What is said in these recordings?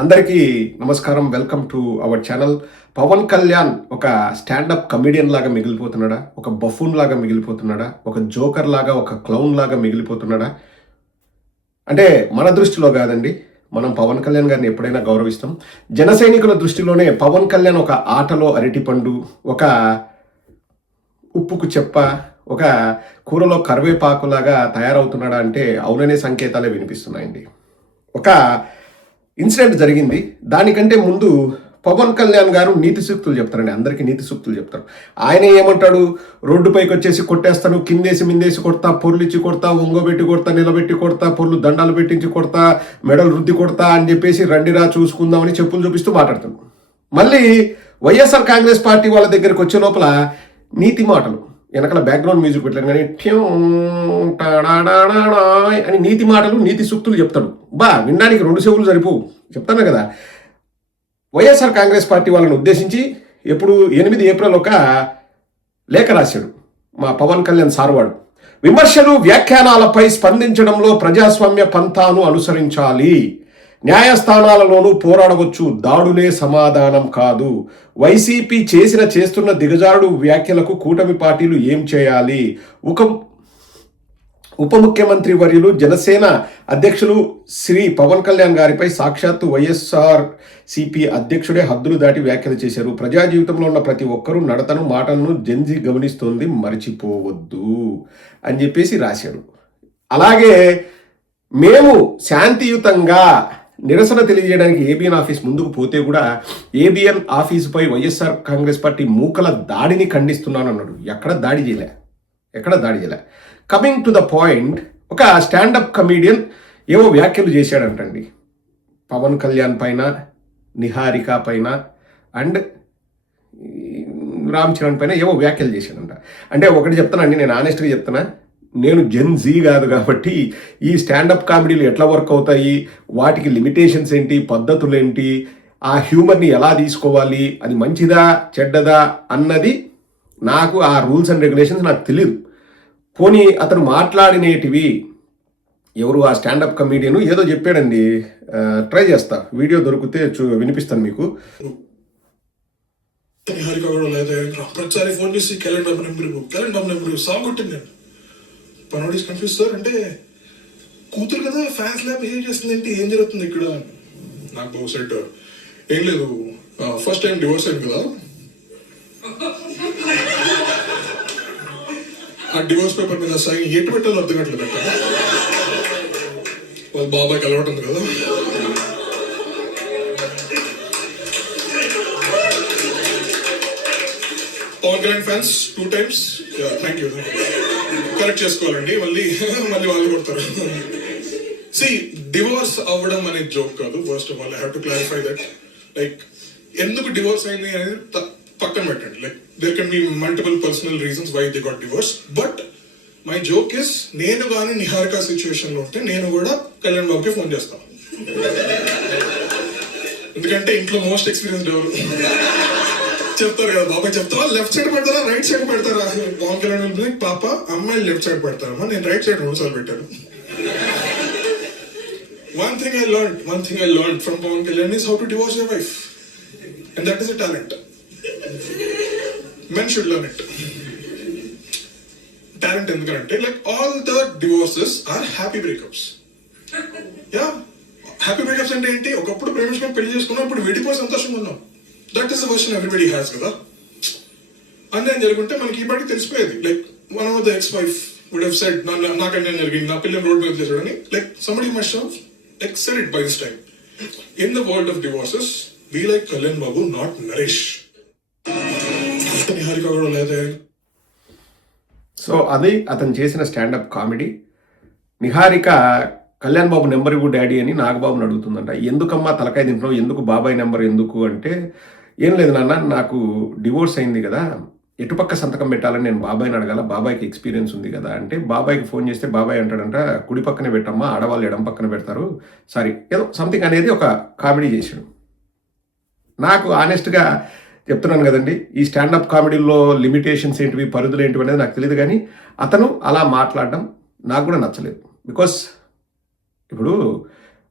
అందరికీ నమస్కారం. Welcome to our channel. Pavan Kalyan ఒక స్టాండప్ కమెడియన్ లాగా మిగిలిపోతున్నాడా, ఒక బఫూన్ లాగా మిగిలిపోతున్నాడా, ఒక జోకర్ లాగా, ఒక క్లౌన్ లాగా మిగిలిపోతున్నాడా? అంటే మన దృష్టిలో కాదండి, మనం పవన్ కళ్యాణ్ గారిని ఎప్పుడైనా గౌరవిస్తాం. జన సైనికుల దృష్టిలోనే పవన్ కళ్యాణ్ ఒక ఆటలో అరటిపండు, ఒక ఉప్పుకు చెప్ప, ఒక కూరలో కరివేపాకులాగా తయారవుతున్నాడా అంటే అవుననే సంకేతాలే వినిపిస్తున్నాయండి. ఒక ఇన్సిడెంట్ జరిగింది. దానికంటే ముందు పవన్ కళ్యాణ్ గారు నీతి సూక్తులు చెప్తారండి. అందరికీ నీతి సూక్తులు చెప్తారు. ఆయన ఏమంటాడు, రోడ్డుపైకి వచ్చేసి కొట్టేస్తాను, కిందేసి మిందేసి కొడతా, పొర్లిచ్చి కొడతా, ఒంగోబెట్టి కొడతా, నిలబెట్టి కొడతా, పొర్లు దండాలు పెట్టించి కొడతా, మెడలు రుద్ది కొడతా అని చెప్పేసి రండిరా చూసుకుందామని చెప్పులు చూపిస్తూ మాట్లాడతాడు. మళ్ళీ వైఎస్ఆర్ కాంగ్రెస్ పార్టీ వాళ్ళ దగ్గరికి వచ్చే లోపల నీతి మాటలు, వెనకాల బ్యాక్గ్రౌండ్ మ్యూజిక్ పెట్టాను కానీ అని నీతి మాటలు, నీతి సూక్తులు చెప్తాడు. వినడానికి 2 చెవులు సరిపోవు. చెప్తాను కదా. వైఎస్ఆర్ కాంగ్రెస్ పార్టీ వాళ్ళని ఉద్దేశించి ఎప్పుడు 8 ఏప్రిల్ ఒక లేఖ రాశాడు మా పవన్ కళ్యాణ్ సార్వాడు. విమర్శలు, వ్యాఖ్యానాలపై స్పందించడంలో ప్రజాస్వామ్య పంథాను అనుసరించాలి. న్యాయస్థానాలలోనూ పోరాడవచ్చు, దాడులే సమాధానం కాదు. వైసీపీ చేస్తున్న దిగజారుడు వ్యాఖ్యలకు కూటమి పార్టీలు ఏం చేయాలి? ఉప ముఖ్యమంత్రి వర్యులు జనసేన అధ్యక్షులు శ్రీ పవన్ కళ్యాణ్ గారిపై సాక్షాత్తు వైఎస్ఆర్ సిపి అధ్యక్షుడే హద్దులు దాటి వ్యాఖ్యలు చేశారు. ప్రజా జీవితంలో ఉన్న ప్రతి ఒక్కరూ నడతను, మాటలను జెన్జీ గమనిస్తోంది, మరిచిపోవద్దు అని చెప్పేసి రాశాడు. అలాగే మేము శాంతియుతంగా నిరసన తెలియజేయడానికి ఏబిఎన్ ఆఫీస్ ముందుకు పోతే కూడా ఏబిఎన్ ఆఫీసుపై వైఎస్ఆర్ కాంగ్రెస్ పార్టీ మూకల దాడిని ఖండిస్తున్నాను అన్నాడు. ఎక్కడ దాడి చేయలే. కమింగ్ టు ద పాయింట్, ఒక స్టాండప్ కమీడియన్ ఏవో వ్యాఖ్యలు చేశాడంటండి పవన్ కళ్యాణ్ పైన, నిహారిక పైన అండ్ రామ్ చరణ్ పైన ఏవో వ్యాఖ్యలు చేశాడంట. అంటే ఒకటి చెప్తానండి, నేను ఆనెస్ట్గా చెప్తున్నా, నేను జెన్ జీ కాదు కాబట్టి ఈ స్టాండప్ కామెడీలు ఎట్లా వర్క్ అవుతాయి, వాటికి లిమిటేషన్స్ ఏంటి, పద్ధతులు ఏంటి, ఆ హ్యూమర్ని ఎలా తీసుకోవాలి, అది మంచిదా చెడ్డదా అన్నది నాకు, ఆ రూల్స్ అండ్ రెగ్యులేషన్స్ నాకు తెలియదు. పోనీ అతను మాట్లాడినేటివి ఎవరు, ఆ స్టాండప్ కమెడియన్ ఏదో చెప్పాడండి. ట్రై చేస్తా, వీడియో దొరికితే వినిపిస్తాను మీకు. ప్రతిసారి ఫోన్ చేసి క్యాలెండర్ నెంబర్ సాంగ్ కొట్టింది. పనోడీస్ కన్ఫ్యూజ్ సార్ అంటే కూతురు కదా, ఫ్యాన్స్ లా బిహేవ్ చేస్తుందంటే ఏం జరుగుతుంది ఇక్కడ? నాకు సెట్ ఏం లేదు, ఫస్ట్ టైం డివోర్స్ అయింది కదా, ఆ డివోర్స్ పేపర్ మీద సైన్ ఎటు పెట్టాలో అర్థం కావట్లేదు అక్కడ. వాళ్ళ బాబాకి అలవాటు ఉంది కదా. Pavan Kalyan fans 2 times, thank you. Correct చేసుకోవాలండి, మళ్ళీ వాళ్ళు కొడతారు. సి, డివోర్స్ అవ్వడం అనేది జోక్ కాదు. First of all I have to clarify that. Like ఎందుకు డివోర్స్ అయింది అనేది పక్కన పెట్టండి. Like there can be multiple personal reasons why they got divorce. But my joke is, నేను కానీ నిహారిక సిచ్యువేషన్ లో ఉంటే నేను కూడా కళ్యాణ్ బాబుకి ఫోన్ చేస్తాను. ఎందుకంటే ఇంట్లో మోస్ట్ ఎక్స్పీరియన్స్డ్ ఎవరు చెప్తారు కదా, బాబాయ్ చెప్తావా లెఫ్ట్ సైడ్ పెడతారా రైట్ సైడ్ పెడతారా? పవన్ కళ్యాణ్ పాప అమ్మాయిలు లెఫ్ట్ సైడ్ పెడతారమ్మా, నేను రైట్ సైడ్ 2 సార్లు పెట్టాను. One thing I learned from Pawan Kalyan is how to divorce your wife, and that is a talent. Men should learn it. Talent ఎందుకంటే like all the divorces are happy breakups. Yeah, happy breakups అంటే ఏంటి? ఒకప్పుడు ప్రేమించుకొని పెళ్లి చేసుకున్నాం, ఇప్పుడు విడిపోయి సంతోషంగా ఉన్నాం. That is the version everybody has కదా. అన్యాయం జరుగుంటే మనకి ఈ పాటికి తెలిసిపోయేది. Like one of the ex wife would have said, నాకు అన్యాయం జరిగింది, నా పిల్లలు రోడ్ మీద వదిలేసాడని. Like somebody must have said it by this time. In the world of divorces, be like Kalyan Babu, not Naresh. Niharika కూడా లేదా. సో అది అతను చేసిన stand up comedy. Niharika Kalyan Babu number ఇవ్వు డాడీ అని నాగబాబుని అడుగుతుందంట. ఎందుకమ్మా తలకాయ తింటున్నావు, ఎందుకు బాబాయ్ నెంబర్ ఎందుకు అంటే, ఏం లేదు నాన్న, నాకు డివోర్స్ అయింది కదా, ఎటుపక్క సంతకం పెట్టాలని నేను బాబాయ్ని అడగాల, బాబాయ్కి ఎక్స్పీరియన్స్ ఉంది కదా అంటే, బాబాయ్కి ఫోన్ చేస్తే బాబాయ్ అంటాడంట, కుడి పక్కనే పెట్టమ్మా, ఆడవాళ్ళు ఎడం పక్కన పెడతారు, సారీ ఏదో సంథింగ్ అనేది ఒక కామెడీ చేశాడు. నాకు ఆనెస్ట్గా చెప్తున్నాను కదండి, ఈ స్టాండప్ కామెడీలో లిమిటేషన్స్ ఏంటివి, పరిధులు ఏంటివి అనేది నాకు తెలియదు. కానీ అతను అలా మాట్లాడడం నాకు కూడా నచ్చలేదు. బికాస్ ఇప్పుడు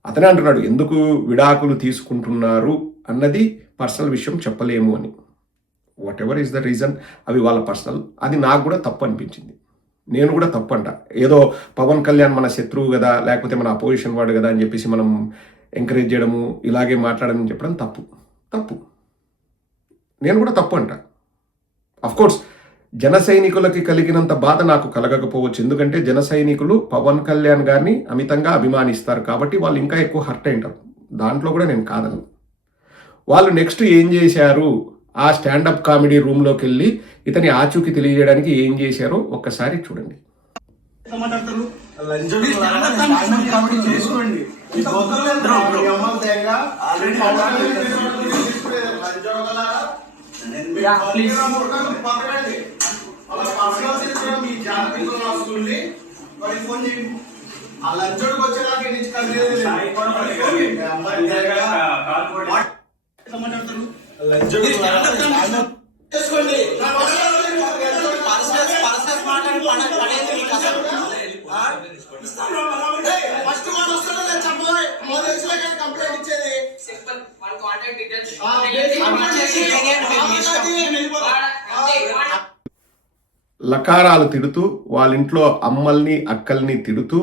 అతనే అంటున్నాడు ఎందుకు విడాకులు తీసుకుంటున్నారు అన్నది పర్సనల్ విషయం చెప్పలేము అని. What ever is the reason, అవి వాళ్ళ పర్సనల్. అది నాకు కూడా తప్పు అనిపించింది. నేను కూడా తప్పు అంట. ఏదో పవన్ కళ్యాణ్ మన శత్రువు కదా, లేకపోతే మన అపోజిషన్ వాడు కదా అని చెప్పేసి మనం ఎంకరేజ్ చేయడము, ఇలాగే మాట్లాడమని చెప్పడం తప్పు. నేను కూడా తప్పు అంట. అఫ్కోర్స్ జన సైనికులకి కలిగినంత బాధ నాకు కలగకపోవచ్చు. ఎందుకంటే జన సైనికులు పవన్ కళ్యాణ్ గారిని అమితంగా అభిమానిస్తారు కాబట్టి వాళ్ళు ఇంకా ఎక్కువ హర్ట్ అయింటారు. దాంట్లో కూడా నేను కాదను. వాళ్ళు నెక్స్ట్ ఏం చేశారు, ఆ స్టాండప్ కామెడీ రూమ్లోకి వెళ్ళి ఇతని ఆచూకీ తెలియజేయడానికి ఏం చేశారో ఒక్కసారి చూడండి. లకారాలు తిడుతూ వాళ్ళ ఇంట్లో అమ్మల్ని అక్కల్ని తిడుతూ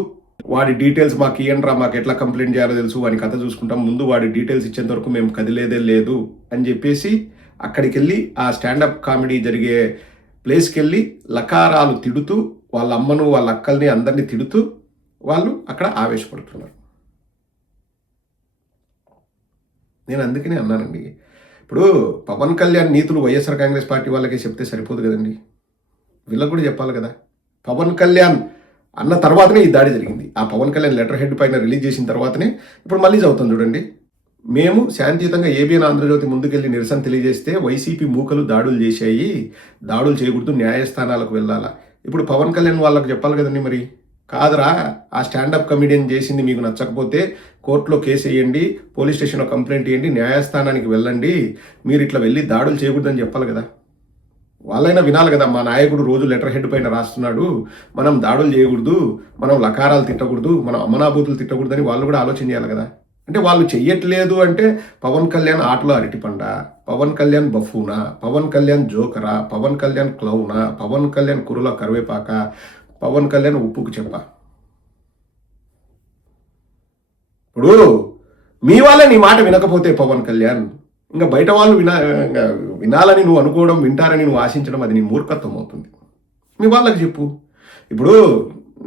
వాడి డీటెయిల్స్ మాకు ఇయ్యండ్రా, మాకు ఎట్లా కంప్లైంట్ చేయాలో తెలుసు, వాడి కథ చూసుకుంటాం, ముందు వాడి డీటెయిల్స్ ఇచ్చేంత వరకు మేము కదిలేదే లేదు అని చెప్పేసి అక్కడికి వెళ్ళి ఆ స్టాండప్ కామెడీ జరిగే ప్లేస్కి వెళ్ళి లకారాలు తిడుతూ వాళ్ళ అమ్మను వాళ్ళ అక్కల్ని అందరినీ తిడుతూ వాళ్ళు అక్కడ ఆవేశపడుతున్నారు. నేను అందుకనే అన్నానండి, ఇప్పుడు పవన్ కళ్యాణ్ నీతులు వైఎస్ఆర్ కాంగ్రెస్ పార్టీ వాళ్ళకే చెప్తే సరిపోదు కదండి, వీళ్ళకు కూడా చెప్పాలి కదా. పవన్ కళ్యాణ్ అన్న తర్వాతనే ఈ దాడి జరిగింది. ఆ పవన్ కళ్యాణ్ లెటర్ హెడ్ పైన రిలీజ్ చేసిన తర్వాతనే ఇప్పుడు మళ్ళీ చదువుతాం చూడండి. మేము శాంతియుతంగా ఏబిఎన్ ఆంధ్రజ్యోతి ముందుకెళ్ళి నిరసన తెలియజేస్తే వైసీపీ మూకలు దాడులు చేశాయి, దాడులు చేయకూడదు, న్యాయస్థానాలకు వెళ్ళాలా. ఇప్పుడు పవన్ కళ్యాణ్ వాళ్ళకు చెప్పాలి కదండి, మరి కాదురా ఆ స్టాండప్ కమెడియన్ చేసింది మీకు నచ్చకపోతే కోర్టులో కేసు వేయండి, పోలీస్ స్టేషన్లో కంప్లైంట్ ఇవ్వండి, న్యాయస్థానానికి వెళ్ళండి, మీరు ఇట్లా వెళ్ళి దాడులు చేయకూడదని చెప్పాలి కదా. వాళ్ళైనా వినాలి కదా, మా నాయకుడు రోజు లెటర్ హెడ్ పైన రాస్తున్నాడు, మనం దాడులు చేయకూడదు, మనం లకారాలు తిట్టకూడదు, మనం అమనాభూతులు తిట్టకూడదని వాళ్ళు కూడా ఆలోచన చేయాలి కదా. అంటే వాళ్ళు చెయ్యట్లేదు అంటే పవన్ కళ్యాణ్ ఆటలో అరటిపండ, పవన్ కళ్యాణ్ బఫూనా, పవన్ కళ్యాణ్ జోకరా, పవన్ కళ్యాణ్ క్లౌనా, పవన్ కళ్యాణ్ కురుల కరివేపాక, పవన్ కళ్యాణ్ ఉప్పుకు చెప్ప. ఇప్పుడు మీ వాళ్ళే నీ మాట వినకపోతే పవన్ కళ్యాణ్, ఇంకా బయట వాళ్ళు వినాలని నువ్వు అనుకోవడం, వింటారని నువ్వు ఆశించడం అది నీ మూర్ఖత్వం అవుతుంది. మీ వాళ్ళకి చెప్పు. ఇప్పుడు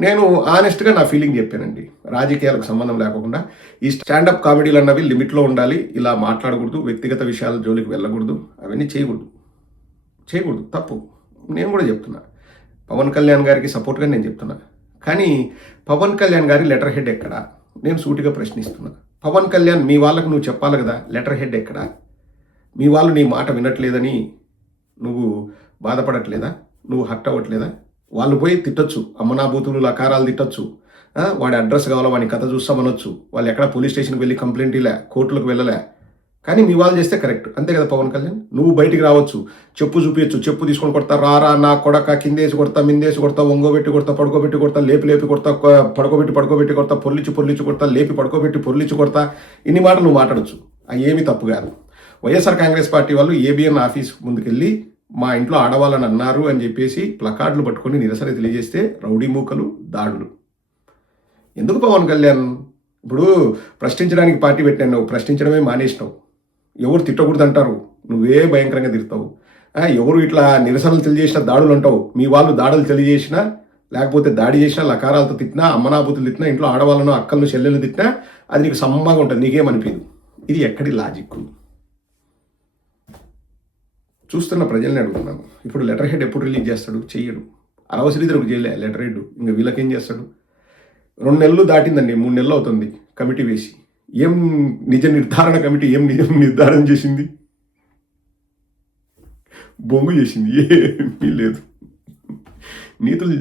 నేను ఆనెస్ట్గా నా ఫీలింగ్ చెప్పానండి, రాజకీయాలకు సంబంధం లేకుండా ఈ స్టాండప్ కామెడీలు అన్నవి లిమిట్లో ఉండాలి, ఇలా మాట్లాడకూడదు, వ్యక్తిగత విషయాల జోలికి వెళ్ళకూడదు, అవన్నీ చేయకూడదు, తప్పు. నేను కూడా చెప్తున్నా, పవన్ కళ్యాణ్ గారికి సపోర్ట్గా నేను చెప్తున్నా. కానీ పవన్ కళ్యాణ్ గారి లెటర్ హెడ్ ఎక్కడా, నేను సూటిగా ప్రశ్నిస్తున్నా. పవన్ కళ్యాణ్ మీ వాళ్ళకు నువ్వు చెప్పాలి కదా, లెటర్ హెడ్ ఎక్కడా? మీ వాళ్ళు నీ మాట వినట్లేదని నువ్వు బాధపడట్లేదా, నువ్వు హర్ట్ అవ్వట్లేదా? వాళ్ళు పోయి తిట్టచ్చు, అమ్మనాభూతులు లకారాలు తిట్టచ్చు, వాడి అడ్రస్ కావాలో వాడి కథ చూస్తామనొచ్చు, వాళ్ళు ఎక్కడ పోలీస్ స్టేషన్కి వెళ్ళి కంప్లైంట్ ఇలా కోర్టులకు వెళ్ళలే. కానీ మీ వాళ్ళు చేస్తే కరెక్ట్, అంతే కదా పవన్ కళ్యాణ్. నువ్వు బయటికి రావచ్చు, చెప్పు చూపించచ్చు, చెప్పు తీసుకొని కొడతా, రారా నా కొడక, కిందేసి కొడతా, మిందేసి కొడతా, ఒంగోబెట్టి కొడతా, పడుకోబెట్టి కొడతా, లేపి కొడతా, పడుకోబెట్టి కొడతా, పొర్లిచి కొడతా, లేపి పడుకోబెట్టి పొర్లిచి కొడతా, ఇన్ని మాటలు నువ్వు మాట్లాడచ్చు, అవి ఏమీ తప్పు కాదు. వైఎస్ఆర్ కాంగ్రెస్ పార్టీ వాళ్ళు ఏబిఎన్ ఆఫీస్ ముందుకెళ్ళి మా ఇంట్లో ఆడవాళ్ళని అన్నారు అని చెప్పేసి ప్లకార్డులు పట్టుకొని నిరసన తెలియజేస్తే రౌడీ మూకలు, దాడులు. ఎందుకు పవన్ కళ్యాణ్? ఇప్పుడు ప్రశ్నించడానికి పార్టీ పెట్టాను, నువ్వు ప్రశ్నించడమే మానేసినావు. ఎవరు తిట్టకూడదు అంటారు, నువ్వే భయంకరంగా తిడతావు. ఎవరు ఇట్లా నిరసనలు తెలియజేసినా దాడులు అంటావు. మీ వాళ్ళు దాడులు తెలియజేసినా, లేకపోతే దాడి చేసినా, లకారాలతో తిట్టినా, అమ్మనాభూతులు తిట్టినా, ఇంట్లో ఆడవాళ్ళను అక్కలను చెల్లెలు తిట్టినా అది నీకు సమ్మగా ఉంటుంది, నీకేమనిపించదు. ఇది ఎక్కడి లాజిక్? చూస్తున్న ప్రజల్ని అడుగుతున్నాను. ఇప్పుడు లెటర్ హెడ్ ఎప్పుడు రిలీజ్ చేస్తాడు? చెయ్యడు. శ్రీధర్కు చేయలే లెటర్ హెడ్, ఇంకా వీళ్ళకేం చేస్తాడు? 2 నెలలు దాటిందండి, 3 నెలలు అవుతుంది కమిటీ వేసి. ఏం నిజ నిర్ధారణ కమిటీ ఏం నిజం నిర్ధారణ చేసింది? బొంగు చేసింది, ఏమీ లేదు. నీతులు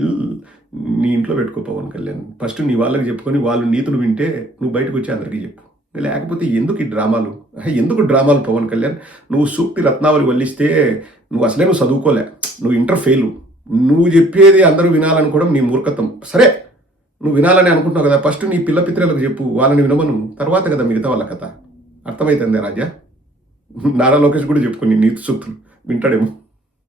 నీ ఇంట్లో పెట్టుకో పవన్ కళ్యాణ్. ఫస్ట్ నీ వాళ్ళకి చెప్పుకొని వాళ్ళు నీతులు వింటే నువ్వు బయటకు వచ్చి అందరికీ చెప్పు. లేకపోతే ఎందుకు ఈ డ్రామాలు? ఎందుకు డ్రామాలు పవన్ కళ్యాణ్? నువ్వు సూక్తి రత్నావళి వల్లిస్తే నువ్వు చదువుకోలే, నువ్వు ఇంటర్ ఫెయిలు. నువ్వు చెప్పేది అందరూ వినాలనుకోవడం నీ మూర్ఖత్వం. సరే, నువ్వు వినాలని అనుకుంటున్నావు కదా, ఫస్ట్ నీ పిల్ల పిత్రులకు చెప్పు, వాళ్ళని వినమను, తర్వాత కదా మిగతా వాళ్ళ కథ. అర్థమైతుందే రాజా? నారా లోకేష్ కూడా చెప్పుకొని నీతి సూత్రులు వింటాడేమో.